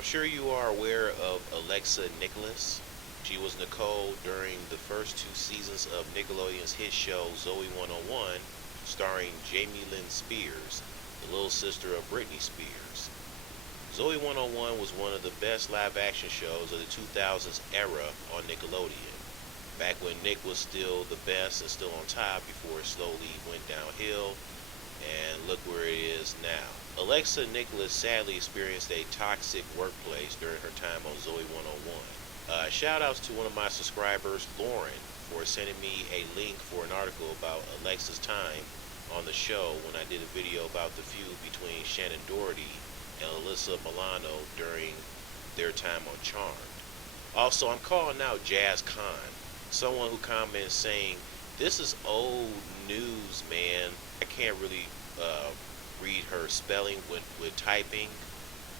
I'm sure you are aware of Alexa Nikolas. She was Nicole during the first two seasons of Nickelodeon's hit show Zoey 101, starring Jamie Lynn Spears, the little sister of Britney Spears. Zoey 101 was one of the best live action shows of the 2000s era on Nickelodeon, back when Nick was still the best and still on top before it slowly went downhill, and look where it is now. Alexa Nikolas sadly experienced a toxic workplace during her time on Zoey 101. Shout outs to one of my subscribers, Lauren, for sending me a link for an article about Alexa's time on the show when I did a video about the feud between Shannon Doherty and Alyssa Milano during their time on Charmed. Also, I'm calling out Jazz Khan, someone who comments saying, "This is old news, man. I can't really read her spelling with typing.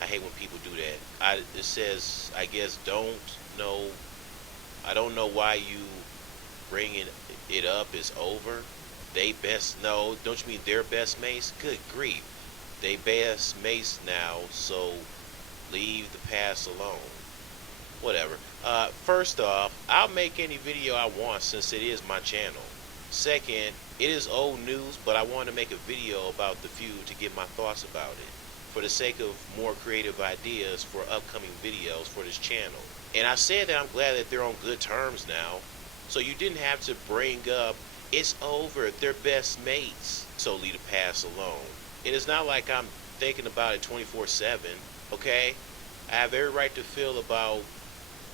I hate when people do that. It says, I guess, know. I don't know why you bringing it up is over. They best know. Don't you mean their best mates? Good grief. They best mates now, so leave the past alone. Whatever. First off, I'll make any video I want since it is my channel. Second, it is old news, but I want to make a video about the feud to give my thoughts about it, for the sake of more creative ideas for upcoming videos for this channel. And I said that I'm glad that they're on good terms now, so you didn't have to bring up, it's over, they're best mates, so leave the past alone. It is not like I'm thinking about it 24/7, okay? I have every right to feel about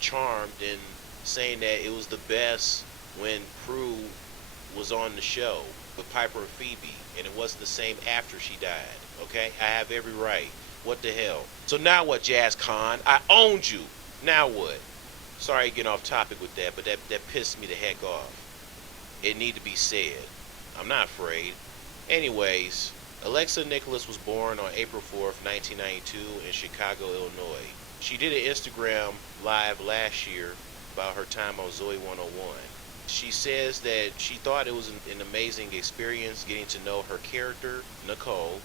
Charmed and saying that it was the best when Prue was on the show with Piper and Phoebe, and it wasn't the same after she died, okay? I have every right. What the hell? So now what, Jazz Khan? I owned you. Now what? Sorry getting off topic with that, but that pissed me the heck off. It need to be said. I'm not afraid. Anyways, Alexa Nikolas was born on April 4th, 1992 in Chicago, Illinois. She did an Instagram live last year about her time on Zoey 101. She says that she thought it was an amazing experience getting to know her character, Nicole,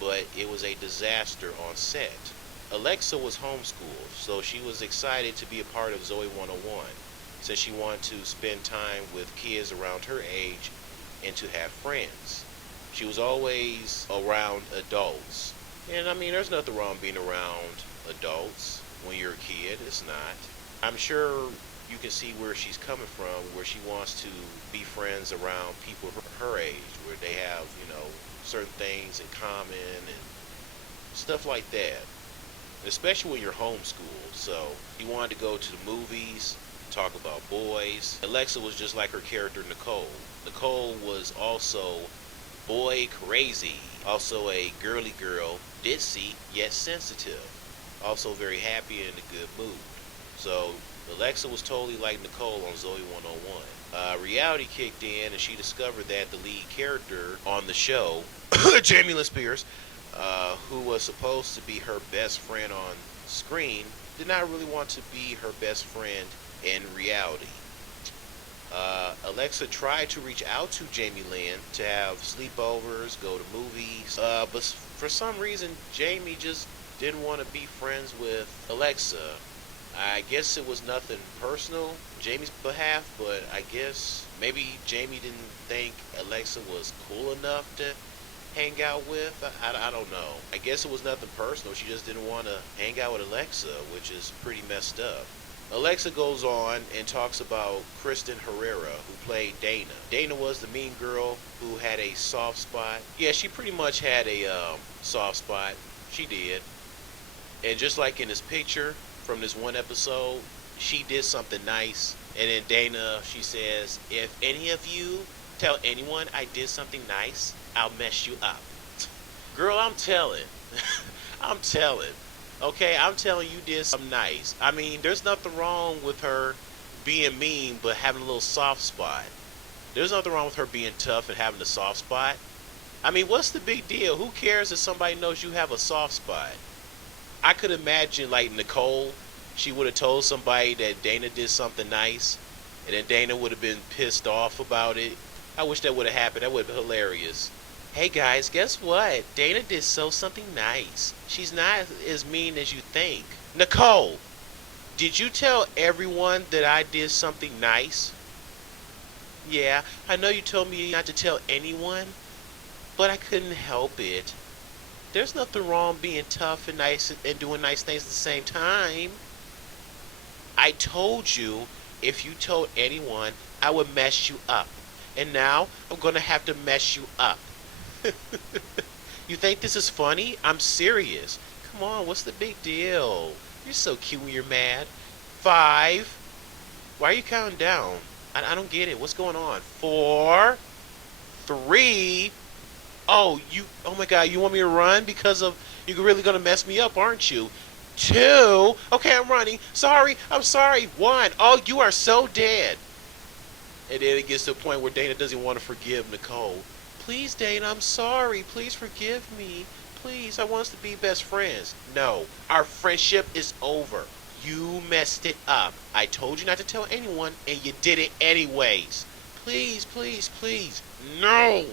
but it was a disaster on set. Alexa was homeschooled, so she was excited to be a part of Zoey 101 since she wanted to spend time with kids around her age and to have friends. She was always around adults. And I mean, there's nothing wrong being around adults when you're a kid. It's not. I'm sure you can see where she's coming from, where she wants to be friends around people her age, where they have, certain things in common and stuff like that. Especially when you're homeschooled. So she wanted to go to the movies, talk about boys. Alexa was just like her character Nicole. Nicole was also boy crazy, also a girly girl, ditzy yet sensitive, also very happy and in a good mood. So Alexa was totally like Nicole on Zoey 101. Reality kicked in and she discovered that the lead character on the show, Jamie Lynn Spears, who was supposed to be her best friend on screen, did not really want to be her best friend in reality. Alexa tried to reach out to Jamie Lynn to have sleepovers, go to movies, but for some reason Jamie just didn't want to be friends with Alexa. I guess it was nothing personal, Jamie's behalf, but I guess maybe Jamie didn't think Alexa was cool enough to hang out with. I don't know. I guess it was nothing personal. She just didn't want to hang out with Alexa, which is pretty messed up. Alexa goes on and talks about Kristen Herrera, who played Dana. Dana was the mean girl who had a soft spot. Yeah, she pretty much had a soft spot. She did. And just like in this picture from this one episode, she did something nice. And then Dana, she says, if any of you tell anyone I did something nice, I'll mess you up. Girl, I'm telling. I'm telling. Okay, I'm telling you did something nice. I mean, there's nothing wrong with her being mean but having a little soft spot. There's nothing wrong with her being tough and having a soft spot. I mean, what's the big deal? Who cares if somebody knows you have a soft spot? I could imagine, like, Nicole, she would have told somebody that Dana did something nice, and then Dana would have been pissed off about it. I wish that would have happened. That would have been hilarious. Hey guys, guess what? Dana did something nice. She's not as mean as you think. Nicole, did you tell everyone that I did something nice? Yeah, I know you told me not to tell anyone, but I couldn't help it. There's nothing wrong being tough and nice and doing nice things at the same time. I told you if you told anyone, I would mess you up. And now I'm gonna have to mess you up. You think this is funny? I'm serious. Come on, what's the big deal? You're so cute when you're mad. 5. Why are you counting down? I don't get it. What's going on? 4, 3. Oh my God, you want me to run because of, you're really gonna mess me up, aren't you? 2. Okay, I'm running. Sorry, I'm sorry. 1. Oh, you are so dead. And then it gets to a point where Dana doesn't want to forgive Nicole. Please, Dana, I'm sorry. Please forgive me. Please, I want us to be best friends. No, our friendship is over. You messed it up. I told you not to tell anyone, and you did it anyways. Please, please, please. No,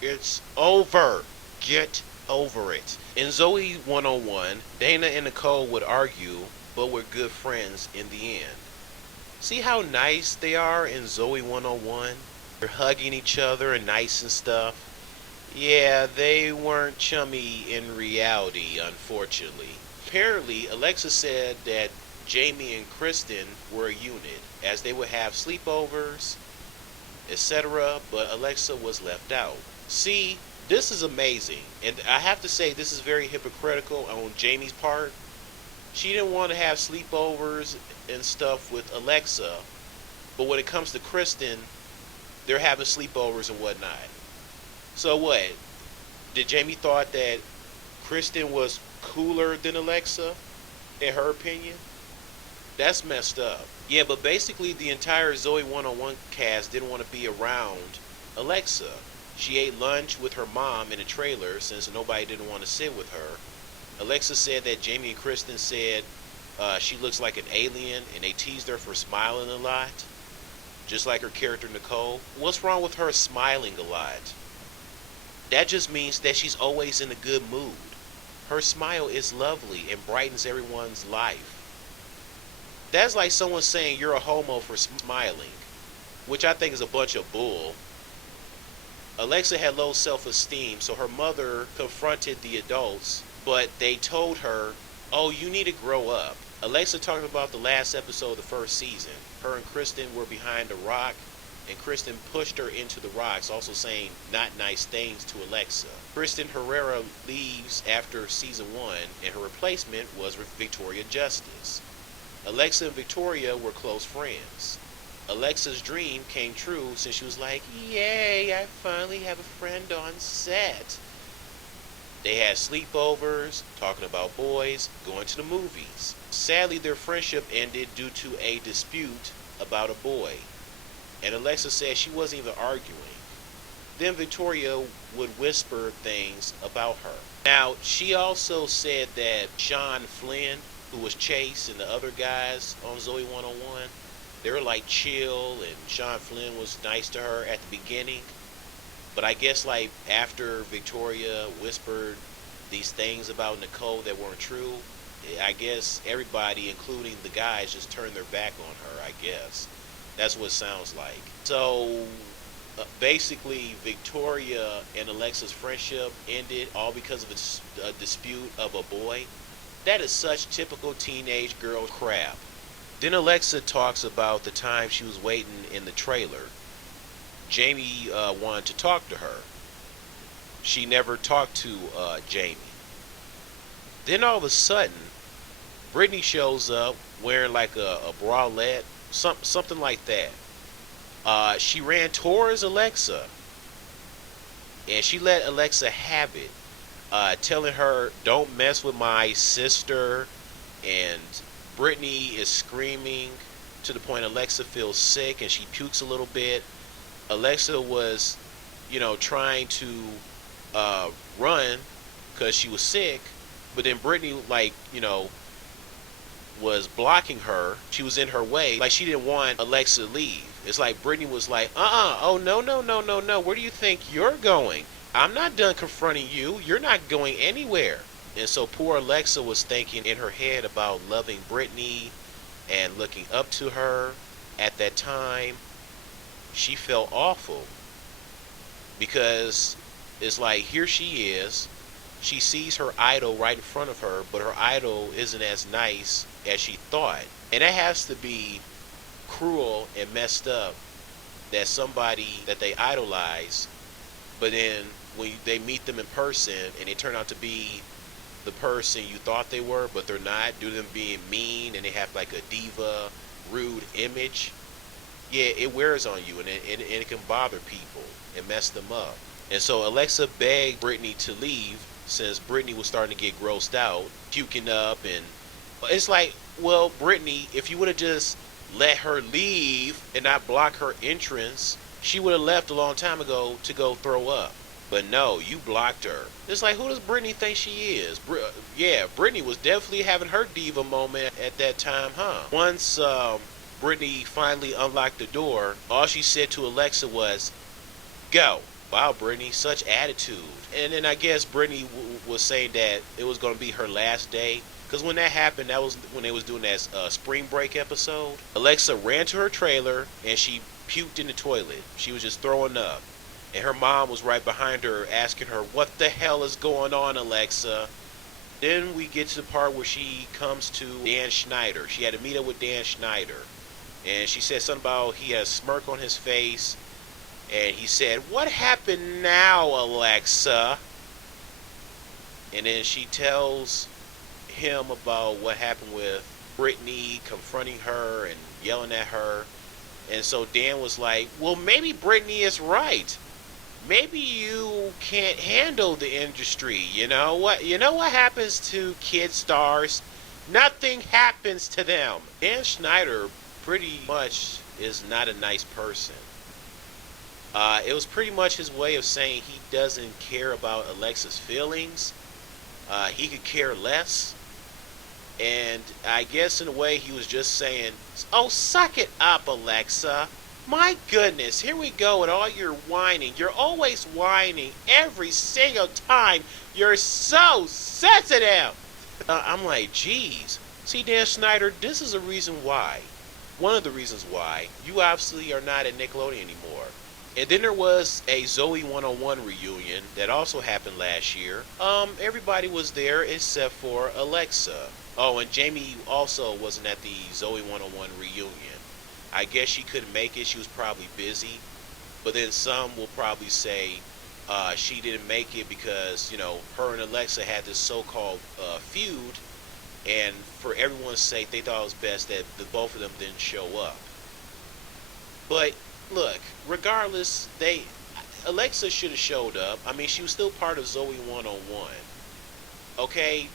it's over. Get over it. In Zoey 101, Dana and Nicole would argue, but were good friends in the end. See how nice they are in Zoey 101? They're hugging each other and nice and stuff. Yeah, they weren't chummy in reality, unfortunately. Apparently, Alexa said that Jamie and Kristen were a unit, as they would have sleepovers, etc., but Alexa was left out. See, this is amazing, and I have to say this is very hypocritical on Jamie's part. She didn't want to have sleepovers and stuff with Alexa, but when it comes to Kristen, they're having sleepovers and whatnot. So what? Did Jamie thought that Kristen was cooler than Alexa, in her opinion? That's messed up. Yeah, but basically the entire Zoey 101 cast didn't want to be around Alexa. She ate lunch with her mom in a trailer since nobody didn't want to sit with her. Alexa said that Jamie and Kristen said she looks like an alien, and they teased her for smiling a lot, just like her character Nicole. What's wrong with her smiling a lot? That just means that she's always in a good mood. Her smile is lovely and brightens everyone's life. That's like someone saying you're a homo for smiling, which I think is a bunch of bull. Alexa had low self-esteem, so her mother confronted the adults, but they told her, oh, you need to grow up. Alexa talked about the last episode of the first season. Her and Kristen were behind a rock, and Kristen pushed her into the rocks, also saying not nice things to Alexa. Kristen Herrera leaves after season 1, and her replacement was Victoria Justice. Alexa and Victoria were close friends. Alexa's dream came true since she was like, yay, I finally have a friend on set. They had sleepovers, talking about boys, going to the movies. Sadly, their friendship ended due to a dispute about a boy, and Alexa said she wasn't even arguing. Then Victoria would whisper things about her. Now, she also said that Sean Flynn, who was Chase, and the other guys on Zoey 101, they were like chill, and Sean Flynn was nice to her at the beginning. But I guess like after Victoria whispered these things about Nicole that weren't true, I guess everybody, including the guys, just turned their back on her, I guess. That's what it sounds like. So basically, Victoria and Alexa's friendship ended all because of a dispute of a boy. That is such typical teenage girl crap. Then Alexa talks about the time she was waiting in the trailer. Jamie wanted to talk to her. She never talked to Jamie. Then all of a sudden, Brittany shows up wearing like a bralette, something like that. She ran towards Alexa, and she let Alexa have it, telling her, don't mess with my sister, and Brittany is screaming to the point Alexa feels sick and she pukes a little bit. Alexa was, trying to run because she was sick, but then Brittany, was blocking her. She was in her way. Like, she didn't want Alexa to leave. It's like Brittany was like, oh, no, no, no, no, no. Where do you think you're going? I'm not done confronting you. You're not going anywhere. And so poor Alexa was thinking in her head about loving Brittany and looking up to her. At that time, she felt awful because it's like here she is. She sees her idol right in front of her, but her idol isn't as nice as she thought. And that has to be cruel and messed up that somebody that they idolize, but then when they meet them in person and they turn out to be the person you thought they were, but they're not, due to them being mean and they have like a diva, rude image, yeah, it wears on you, and it can bother people and mess them up. And so Alexa begged Brittany to leave since Brittany was starting to get grossed out, puking up, and it's like, well, Brittany, if you would have just let her leave and not block her entrance, she would have left a long time ago to go throw up. But no, you blocked her. It's like, who does Brittany think she is? Yeah, Brittany was definitely having her diva moment at that time, huh? Once Brittany finally unlocked the door, all she said to Alexa was, "Go." Wow, Brittany, such attitude. And then I guess Brittany was saying that it was going to be her last day. Because when that happened, that was when they was doing that spring break episode. Alexa ran to her trailer and she puked in the toilet. She was just throwing up. And her mom was right behind her asking her, "What the hell is going on, Alexa?" Then we get to the part where she comes to Dan Schneider. She had to meet up with Dan Schneider. And she said something about he had a smirk on his face. And he said, "What happened now, Alexa?" And then she tells him about what happened with Brittany confronting her and yelling at her. And so Dan was like, "Well, maybe Brittany is right. Maybe you can't handle the industry. You know what happens to kid stars? Nothing happens to them." Dan Schneider pretty much is not a nice person. It was pretty much his way of saying he doesn't care about Alexa's feelings. He could care less. And I guess in a way he was just saying, "Oh, suck it up, Alexa. My goodness, here we go with all your whining. You're always whining every single time. You're so sensitive." I'm like, geez. See, Dan Schneider, this is a reason why. One of the reasons why you obviously are not at Nickelodeon anymore. And then there was a Zoey 101 reunion that also happened last year. Everybody was there except for Alexa. Oh, and Jamie also wasn't at the Zoey 101 reunion. I guess she couldn't make it. She was probably busy. But then some will probably say she didn't make it because, her and Alexa had this so-called feud. And for everyone's sake, they thought it was best that the both of them didn't show up. But look, regardless, Alexa should have showed up. I mean, she was still part of Zoey 101. Okay,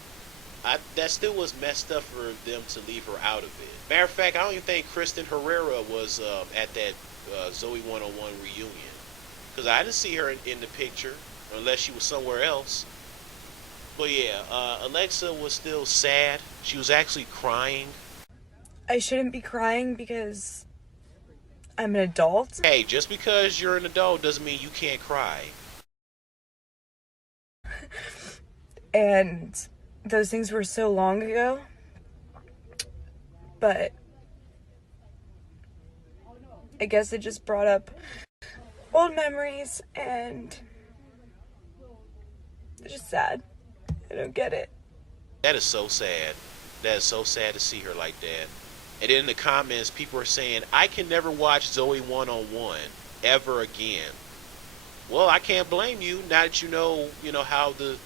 that still was messed up for them to leave her out of it. Matter of fact, I don't even think Kristen Herrera was at that Zoey 101 reunion. Because I didn't see her in the picture, unless she was somewhere else. But yeah, Alexa was still sad. She was actually crying. I shouldn't be crying because I'm an adult. Hey, just because you're an adult doesn't mean you can't cry. And those things were so long ago. But I guess it just brought up old memories, and it's just sad. I don't get it. That is so sad. That is so sad to see her like that. And then in the comments, people are saying, "I can never watch Zoey 101 ever again." Well, I can't blame you. Now that you know how the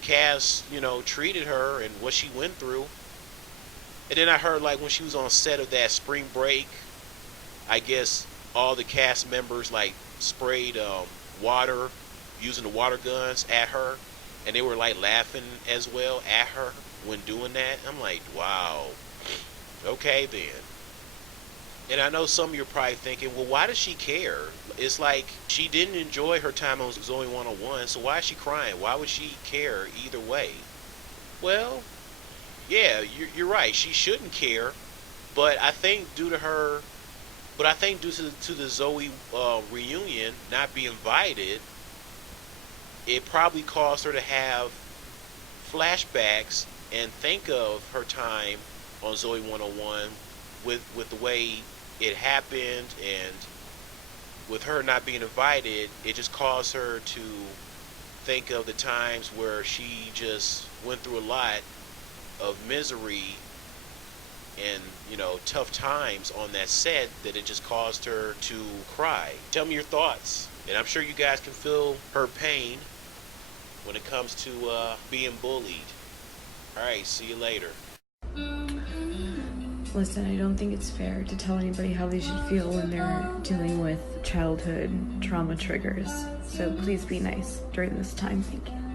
cast, treated her and what she went through. And then I heard like when she was on set of that spring break, I guess all the cast members like sprayed water using the water guns at her, and they were like laughing as well at her when doing that. I'm like, wow. Okay then. And I know some of you are probably thinking, well, why does she care? It's like she didn't enjoy her time on Zoey 101, so why is she crying? Why would she care either way? Well, yeah, you're right. She shouldn't care, but I think due to the Zoey reunion not being invited, it probably caused her to have flashbacks and think of her time on Zoey 101 with the way it happened, and with her not being invited, it just caused her to think of the times where she just went through a lot of misery and, tough times on that set, that it just caused her to cry. Tell me your thoughts, and I'm sure you guys can feel her pain when it comes to being bullied. All right, see you later. Listen, I don't think it's fair to tell anybody how they should feel when they're dealing with childhood trauma triggers. So please be nice during this time. Thank you.